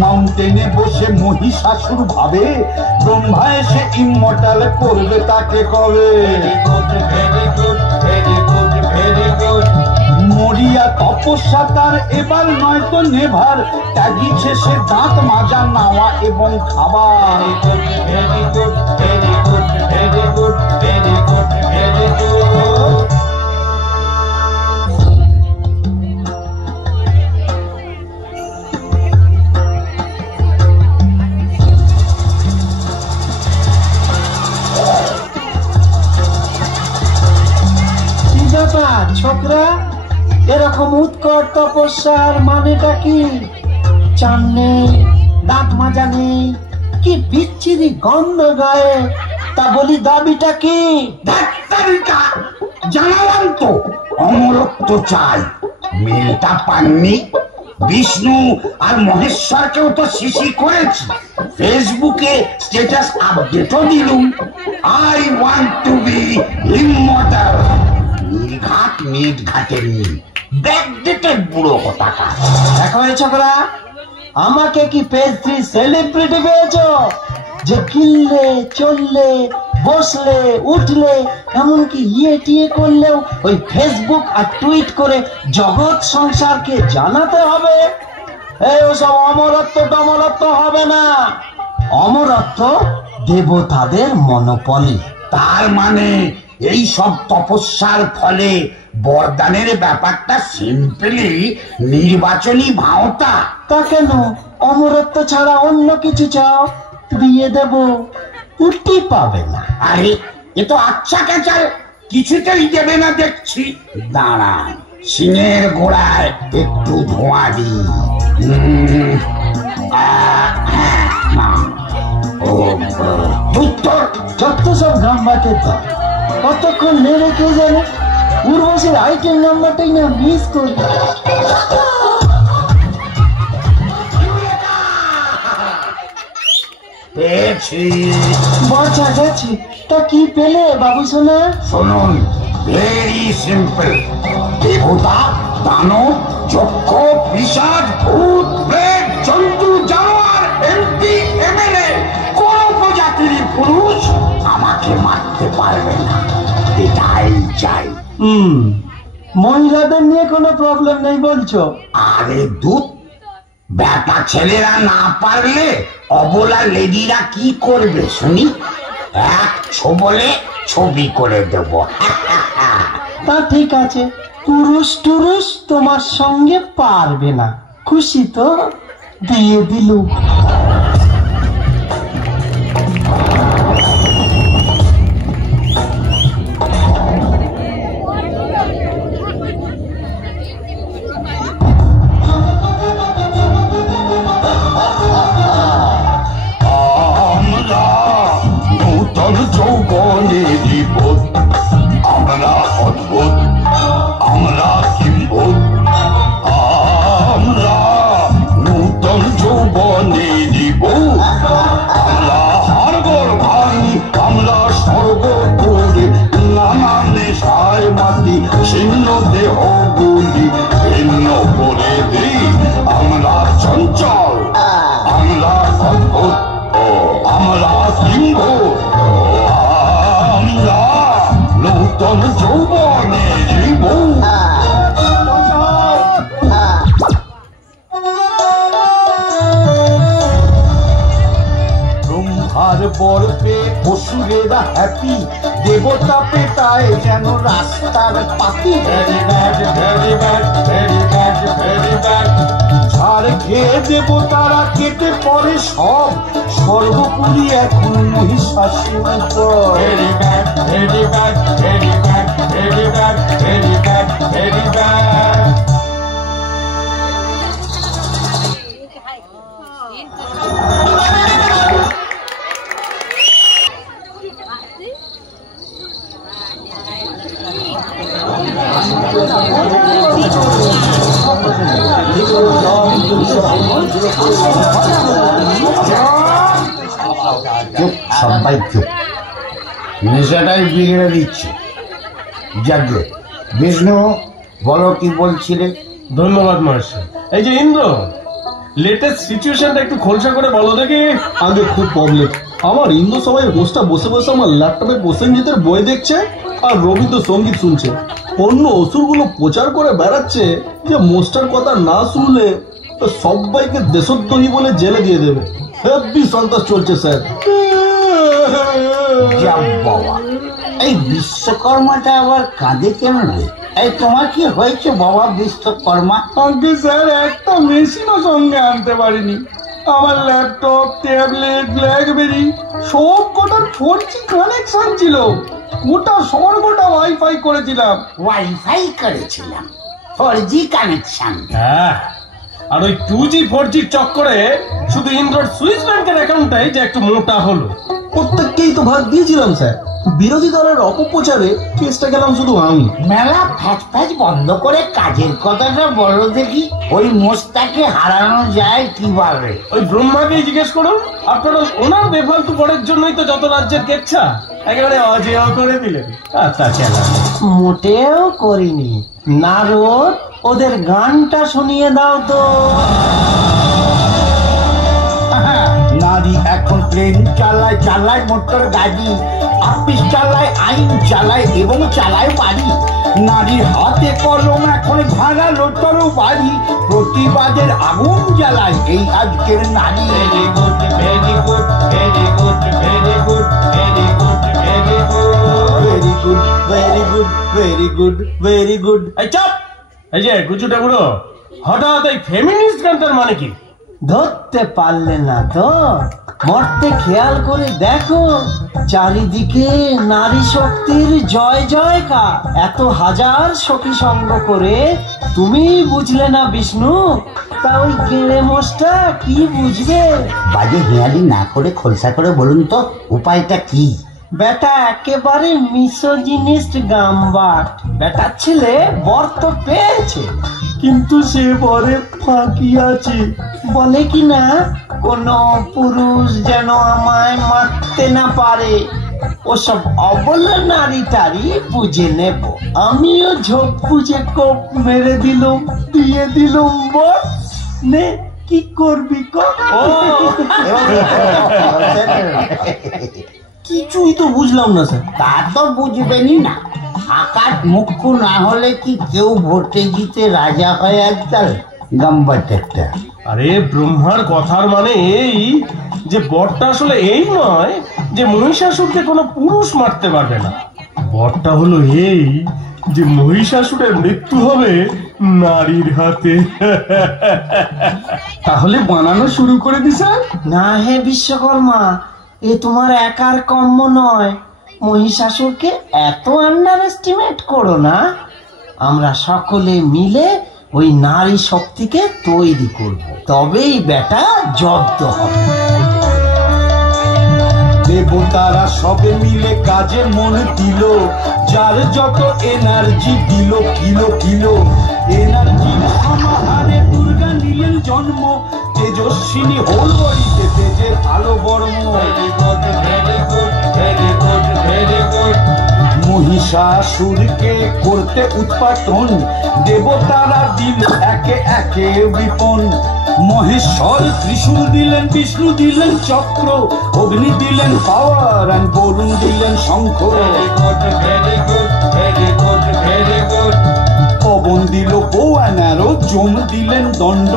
মাউন্টেনে বসে মহিষাসুর ভাবে ব্রহ্মা এসে ইমমর্টাল করবে তাকে কবে। মরিয়া তপস্যা তার এবার নয়তো নেভার, ত্যাগিছে সে দাঁত মাজা নেওয়া এবং খাবার। ছোকরা, এরকম উৎকট তপস্যার মানেটা কি? চান নেই, দাঁত মাজা নেই, কি বিচ্ছিরি গন্ধ গায়ে, তা বলি দাবিটা কি? জানালাম তো অমরত্ব চাই, মেয়েটা পাননি। বিষ্ণু আর মহেশ্বরকেও তো শিশি করেছি, ফেসবুকে স্ট্যাটাস আপডেটও দিলুম, I want to be immortal. নীলঘাট মেঘ ঘাটের নীল, ব্যাকডেটেড বুড়ো কোথাকার। দেখো এই ছোকরা, আমাকে কি পেজ 3 সেলিব্রিটি পেয়েছো যে কিনলে চললে বসলে উঠলে এমনকি টিয়ে করলেও ওই ফেসবুক আর টুইট করে জগৎ সংসারকে জানাতে হবে? এই ওসব অমরত্ব টমরত্ব হবে না। অমরত্ব দেবতাদের মনোপলি। তার মানে এই সব তপস্যার ফলে বরদানের ব্যাপারটা সিম্পলি নির্বাচনী ভাওতা। তা কেন? অমরত্ব ছাড়া অন্য কিছু চাও, দিয়ে দেব, উঠতে পাবে না। আরে এ তো আচ্ছা কেচাল, কিছুতেই দেবে না দেখছি। দাঁড়ান, সিংহের গোড়ায় একটু ধোঁয়া দি। যত সব গ্রামবাকে দাও, কতক্ষণ নেড়ে কে জানে উর্বশীর আইটেম নাম্বারটাই না মিস করি। বাঁচা গেছে। তা কি পেলে বাবু সোনা? শুনুন, ভেরি সিম্পল। দেবতা, দানব, যক্ষ, পিশাচ, ভূত, প্রেত, জন্তু, জানোয়ার, এমপি, এমএলএ, কোন প্রজাতির পুরুষ আমাকে মারতে পারবে না, এটাই চাই। মহিলাদের নিয়ে কোনো প্রবলেম নেই বলছো? আরে দুধ, বেটা ছেলেরা না পারলে অবলা লেডিরা কি করবে শুনি? এক ছোবলে ছবি করে দেব। তা ঠিক আছে, পুরুষ টুরুষ তোমার সঙ্গে পারবে না। খুশি তো? দিয়ে দিলু। আমরা অদ্ভুত, আমরা কিম্ভূত, আমরা নূতন যৌবনেরই বউ। আমরা হাড়গোড় ভাঙি, আমরা স্বর্গ করি, নানা নেশায় মাতি ছিন্ন দেহ গুলি ভিন্ন করে দিই। আমরা চঞ্চল, আমরা অদ্ভুত, আমরা কিম্ভূত, আমরা নূতন যৌবনেরই বউ। ব্রহ্মার বর পেয়ে অসুরেরা হ্যাপি, দেবতা পেটায় যেন রাস্তার পাতি। Very bad, very bad, very bad, very bad. ঝাড় খেয়ে দেবতারা কেটে পড়ে সব, সর্বোপরি এখন Mahishasura. Very bad, very bad, very bad, very bad, very bad, very bad. সবাই চুপ, নেশাটাই বিগড়ে দিচ্ছে। যাকে বিষ্ণু, বলো কি বলছিলে? ধন্যবাদ মহাশয়। এই যে ইন্দ্র, লেটেস্ট সিচুয়েশনটা একটু খোলসা করে বলো দেখি। আগে খুব প্রবলেম। আমার ইন্দু সবাই হোস্টটা বসে বসে আমার ল্যাপটপে প্রসেনজিতের বই দেখছে, আর রবি তো সঙ্গীত শুনছে। অন্য অসুরগুলো প্রচার করে বেড়াচ্ছে যে মোস্টার কথা না শুনলে সবাইকে দেশদ্রোহী বলে জেলে দিয়ে দেবে। হেব্বি সন্ত্রাস চলছে স্যার। যা বাবা, এই বিশ্বকর্মাটা আবার কাঁদে কেন রে? এই তোমার কি হয়েছে বাবা বিশ্বকর্মা? আগে স্যার একটা মেশিনও সঙ্গে আনতে পারিনি। আমার ল্যাপটপ, ট্যাবলেট, ব্ল্যাকবেরি সব কটার 4G কানেকশন ছিল। গোটা সর্বটা ওয়াইফাই করেছিলাম। ওয়াইফাই করেছিলাম, 4G কানেকশন। হ্যাঁ, আর ওই 2G 4G চক্করে শুধু ইন্দ্রর সুইস ব্যাংকের অ্যাকাউন্টটাই যে একটু মোটা হলো। প্রত্যেককেই তো ভাগ দিয়েছিলাম স্যার। বিরোধী দলের অপপ্রচারে কেসটা গেলাম শুধু আমি। মেলা ফ্যাচ ফ্যাচ বন্ধ করে কাজের কথাটা বলো দেখি। ওই মোস্তাকে হারানো যায় কিভাবে? ওই ব্রহ্মাকেই জিজ্ঞেস করুন। আপনারা ওনার বেফালতু পড়ার জন্যই তো যত রাজ্যের কেচ্ছা একেবারে অজেয় করে দিলেন। আচ্ছা চলো। মোটেও করিনি। নারদ, ওদের গানটা শুনিয়ে দাও তো। নারী এখন প্লেন চালায়, চালায় মোটর গাড়ি, অফিস চালায়, আইন চালায় এবং চালায় বাড়ি। নারীর হাতে কলম এখন ধারালো তরবারি, প্রতিবাদের আগুন জ্বালায় এই আজকের নারী। Very good, very good, very good, very good, very good, very good, very good, very good, very good, very good. এই চাপ! এই যে গুজুটা বুড়ো, হঠাৎ এই ফেমিনিস্ট গানটার মানে কি? ধরতে পারলে না তো? মরতে খেয়াল করে দেখো, চারিদিকে নারী শক্তির জয় জয়কার। এত হাজার সখী সঙ্গ করে তুমি বুঝলে না বিষ্ণু? তা ওই গেড়ে মোষটা কি বুঝবে? বাজে হেয়ালি না করে খোলসা করে বলুন তো উপায়টা কি? বেটা একেবারে মিসোজিনিস্ট গাম্বাট। বেটার ছেলে বর তো পেয়েছে, কিন্তু সে বরে ফাঁকি আছে। বলে কি না, কোন পুরুষ যেন আমায় মারতে না পারে। ওসব অবলা নারী টারি বুঝে নেব। আমিও ঝোপ বুঝে কোপ মেরে দিলুম, দিয়ে দিলুম বর। নে কি করবি কর। কিছুই তো বুঝলাম না স্যার। তা তো বুঝবেনই না। আকাশ মুখ্য না হলে কি কেউ ভোটে জিতে রাজা হয় আজকাল? গাম্বাট একটা। আরে ব্রহ্মার কথার মানে এই যে বরটা আসলে এই নয় যে মহিষাসুরকে কোনো পুরুষ মারতে পারবে না। বরটা হলো এই যে মহিষাসুরের মৃত্যু হবে নারীর হাতে। তাহলে বানানো শুরু করে দি স্যার। না হে বিশ্বকর্মা, এ তোমার একার কর্ম নয়। মহিষাসুরকে এত আন্ডার এস্টিমেট করো না। আমরা সকলে মিলে ওই নারী শক্তিকে তৈরি করব, তবেই বেটা জব্দ হবে। দেবতারা সবে মিলে কাজে মন দিল, যার যত এনার্জি দিল কিলো কিলো। এনার্জির সমাহারে দুর্গা নিলেন জন্ম, তেজস্বিনী হোল বড়িতে তেজের আলো বর্ম। Very good, very good, very good, very good. মহিষাসুরকে করতে উৎপাটন, দেবতারা দিল একে একে বিপন। মহেশ্বর ত্রিশূল দিলেন, বিষ্ণু দিলেন চক্র, অগ্নি দিলেন পাওয়ার, আর বরুণ দিলেন শঙ্খ। Very good, very good, very good, very good. Pavan দিল বো অ্যানারো, যম দিলেন দণ্ড,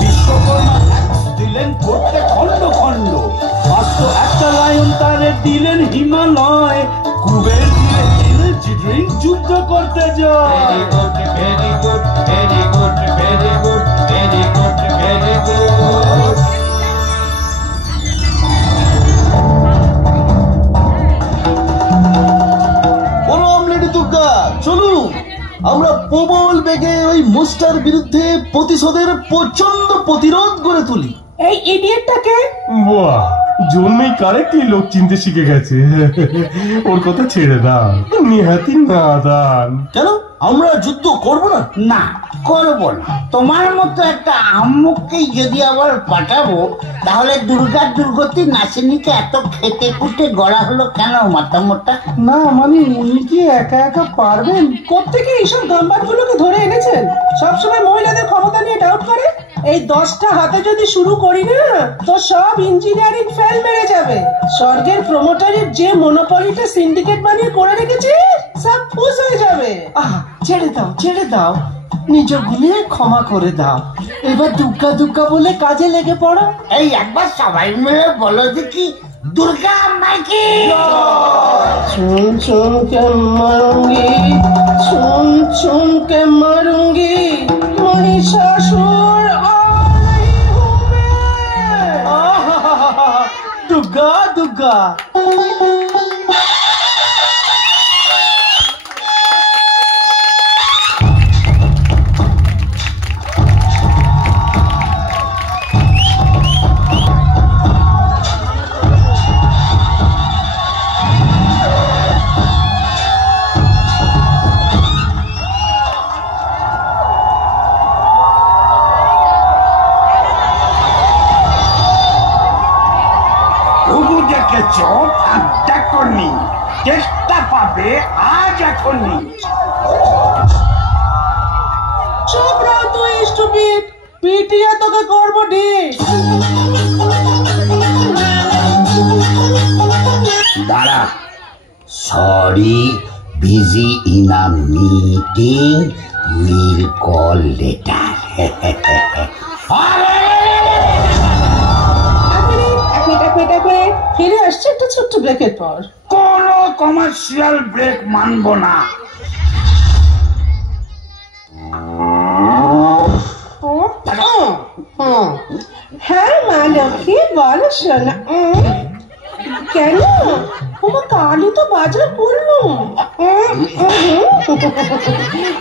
বিশ্বকর্মা দিলেন করতে খণ্ড খণ্ড। মাত্র একটা লায়ন তারে দিলেন হিমালয়, কুবের দিলেন এনার্জি ড্রিঙ্ক যুদ্ধ করতে যায়। Very good, very good, very good, very good, very good, very good. বলো আমলেটে দুর্গা, চলুন আমরা প্রবল বেগে ওই মোস্টার বিরুদ্ধে প্রতিশোধের প্রচন্ড প্রতিরোধ গড়ে তুলি। এই ইডিয়েটটাকে বাহ, জন্মেই কারেক্টলি লোক চিনতে শিখে গেছে। ওর কথা ছেড়ে দাও, নিহাতি নাদান। কেন আমরা যুদ্ধ করব না? না, করবো না। তোমার মতো একটা আম্মুককেই যদি আবার পাঠাবো, তাহলে দুর্গার দুর্গতি নাচেনিকে এত খেটে খুটে গড়া হলো কেন মাথা মোটা? না মানে উনি কি একা একা পারবেন? কোত্থেকে এইসব গাম্বারগুলোকে ধরে এনেছেন? সবসময় মহিলাদের ক্ষমতা নিয়ে ডাউট করে। এই 10টা হাতে যদি শুরু করি না তো সব ইঞ্জিনিয়ারিং ফেল মেরে যাবে। স্বর্গের প্রমোটারের যে মনোপলিটা সিন্ডিকেট বানিয়ে করে রেখেছে সব ফুস হয়ে যাবে। ছেড়ে দাও, নিজ ভুলে ক্ষমা করে দাও। এবার দুগ্গা বলে কাজে লেগে পড়ো। এই একবার সবাই মিলে বলো দেখি, দুর্গা মাইকে। চুন চুন কে মারুঙ্গি, চুন চুন কে মারুঙ্গি, মহিষাসুর দুগ্গা চেষ্টা পাবে আজ এখনই। চুপ রহ তুই স্টুপিড, পিটিয়ে তোকে করবো ডিশ। দাঁড়া, sorry, busy in a meeting, will call letter. ফিরে আসছে একটা ছোট্ট ব্রেকের পর। কোনো কমার্শিয়াল ব্রেক মানবো না। হ্যাঁ মা লক্ষ্মী, বলো শোনা। কেন তোমার কালই তো বাজার করলো।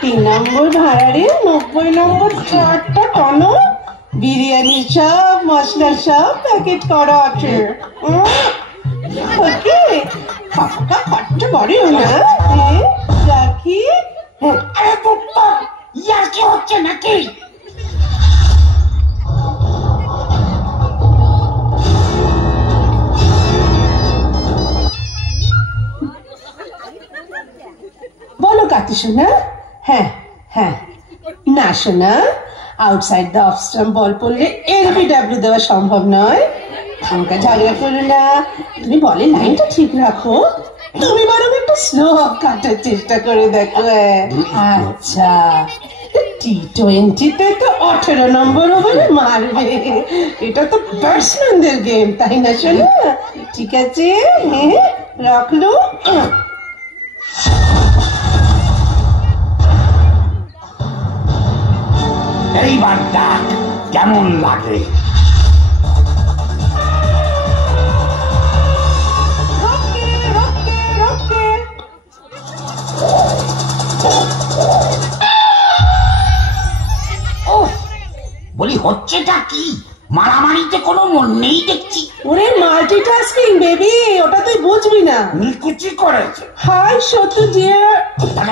3 নম্বর ভাড়ারে 90 নম্বর চারটা টনো বিরিয়ানি, সব মশলা সব প্যাকেট করা আছে। ওকে পাপা খরচা বাড়িও না রাখি। ইয়ার কি হচ্ছে নাকি? বলো কাকি সোনা। হ্যাঁ না সোনা, আউটসাইড দ্য অফ স্টাম্প বল পড়লে এলবিডব্লিউ দেওয়া সম্ভব নয়। আমাকে ঝগড়া করো না, তুমি বলে লাইনটা ঠিক রাখো। তুমি বরং একটু স্লো কাটার চেষ্টা করে দেখো। আচ্ছা, T20-তে তো 18 নম্বর ওভারে মারবে, এটা তো ব্যাটসম্যানদের গেম, তাই না সোনা? ঠিক আছে, রাখলো। এইবার দেখ কেমন লাগে। বলি হচ্ছেটা কি? মারামারিতে কোনো মন নেই দেখছি। ওরে মাল্টিটাস্কিং বেবি, ওটা তুই বুঝবি না। নিকুচি করেছে। হাই সত্যি ডিয়ার,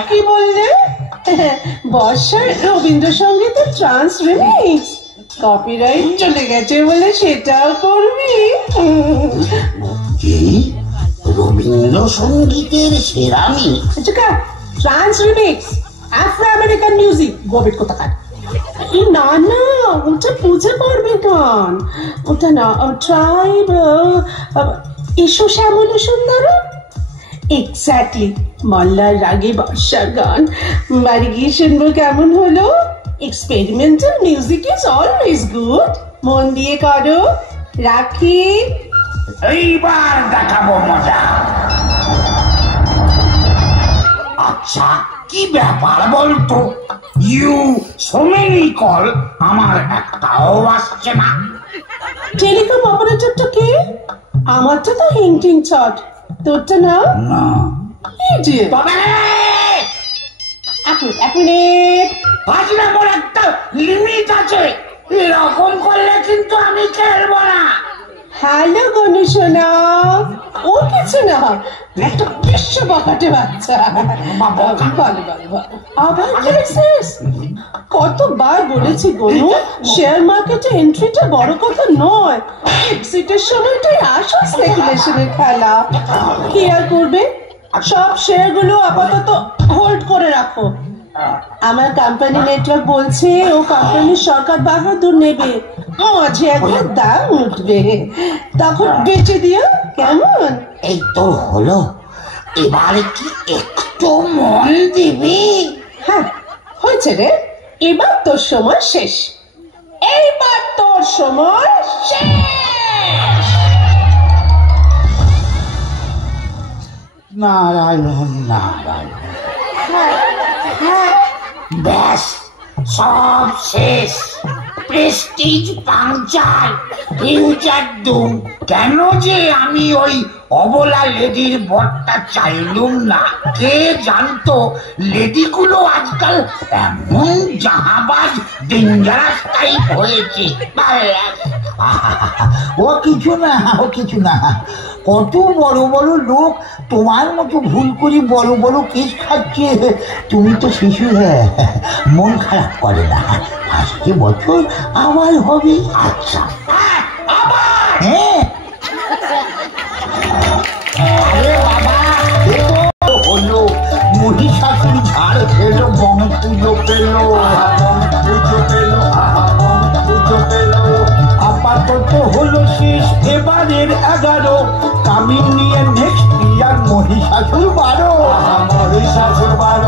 কি বললে? বর্ষার রবীন্দ্রসঙ্গীতের ট্রান্স রিমিক্স কপিরাইট চলে গেছে বলে সেটাও করবি? কি রবীন্দ্রসঙ্গীতের সেরা mix? Trance remix Afro American music, গোবিট কোথাকার। না না, ওটা বুঝে পারবে গান, ওটা না ট্রাইব। এসো শ্যামল সুন্দর, এক্স্যাক্টলি মল্লার রাগে বর্ষা গান। বাড়ি গিয়ে শুনবো কেমন হলো। Experimental music is always good, মন দিয়ে করো। রাখি, এইবার দেখাবো মজা। আচ্ছা কি ব্যাপার বলতো? ইউ সো মেনি কল, আমার একটাও আসছে না। টেলিকম অপারেটরটা কে? আমারটা তো হিংটিং চট, তোরটা না? না ইডিয়েট। এক মিনিট, ফাজলামোর একটা লিমিট আছে, এরকম করলে কিন্তু আমি খেলবো না। হ্যালো গনু সোনা, ও কিছু না, একটা বিশ্ব বকাটে বাচ্চা। আবার ক্রাইসিস? কতবার বলেছি গনু, শেয়ার মার্কেটে এন্ট্রিটা বড় কথা নয়, এক্সিটের সময়টাই আসল স্পেকুলেশনের খেলা। কি আর করবে, সব শেয়ার গুলো আপাতত হোল্ড করে রাখো, আমার কোম্পানি নেটওয়ার্ক বলছে ও কোম্পানির সরকার বাহাদুর নেবে, মাঝে একবার দাম উঠবে, তখন বেচে দিও কেমন? এই তো হলো, এবারে কি একটু মন দিবি? হ্যাঁ হয়েছে রে, এবার তোর সময় শেষ, এইবার তোর সময় শেষ। নারায়ণ নারায়ণ। ব্যাস সব শেষ, প্রেস্টিজ পাংচার, ফিউচার দুম। কেন যে আমি ওই অবলা লেডির বরটা চাইলুম না, কে জানতো লেডিগুলো আজকাল এমন জাহাবাজ ডেঞ্জারাস টাইপ হয়েছে। ও কিছু না, ও কিছু না, কত বড় বড় লোক তোমার মতো ভুল করে বড় বড় কেস খাচ্ছে, তুমি তো শিশু, মন খারাপ করে না, আজকে বছর আবার হবে। আচ্ছা হ্যাঁ, আরে বাবা হলো, মহিষাসুর ঝাড় খেলো, বঙ্গ পুজো পেলো, পুজো পেলো, পুজো পেলো। আপাতত হলো শেষ এবারের 11, কামিং নিয়ে নেক্সট ইয়ার মহিষাসুর 12, মহিষাসুর 12।